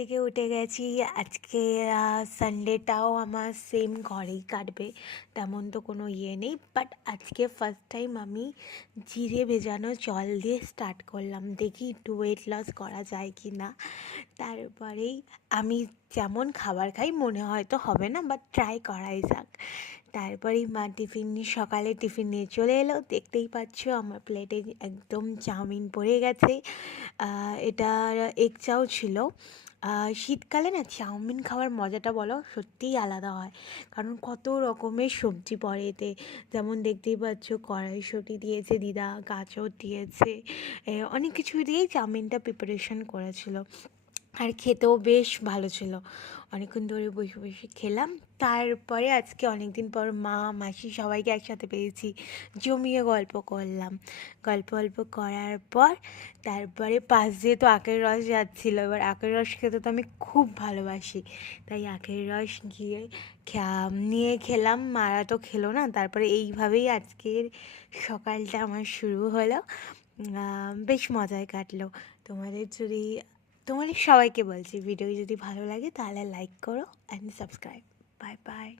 থেকে উঠে গেছি আজকে। সানডেটাও আমার সেম ঘরেই কাটবে, তেমন তো কোনো ইয়ে নেই। বাট আজকে ফার্স্ট টাইম আমি জিরে ভেজানো জল দিয়ে স্টার্ট করলাম, দেখি একটু ওয়েট লস করা যায় কি না। তারপরেই আমি যেমন খাবার খাই মনে হয়তো হবে না, বাট ট্রাই করাই যাক। তারপরেই মা সকালে টিফিন নিয়ে চলে এলো, দেখতেই পাচ্ছ আমার প্লেটে একদম চাউমিন পড়ে গেছে। এটা এগ চাও ছিল। শীতকালে না চাউমিন খাওয়ার মজাটা বলো সত্যিই আলাদা হয়, কারণ কত রকমের সবজি পড়ে এতে। যেমন দেখতেই পাচ্ছ কড়াইশুঁটি দিয়েছে দিদা, গাজর দিয়েছে, অনেক কিছু দিয়েই চাউমিনটা প্রিপারেশন করেছিল। আর খেতেও বেশ ভালো ছিল, অনেকক্ষণ ধরে বসে বসে খেলাম। তারপরে আজকে অনেক দিন পর মা মাসি সবাইকে একসাথে পেয়েছি, জমিয়ে গল্প করলাম। গল্প করার পর তারপরে পাশ দিয়ে তো আখের রস যাচ্ছিলো। এবার আখের রস খেতে তো আমি খুব ভালোবাসি, তাই আখের রস গিয়ে নিয়ে খেলাম। মারা তো খেলো না। তারপরে এইভাবেই আজকের সকালটা আমার শুরু হলো। বেশ মজায় কাটলো। তোমাদের সবাইকে বলছি, ভিডিও যদি ভালো লাগে তাহলে লাইক করো অ্যান্ড সাবস্ক্রাইব। Bye bye.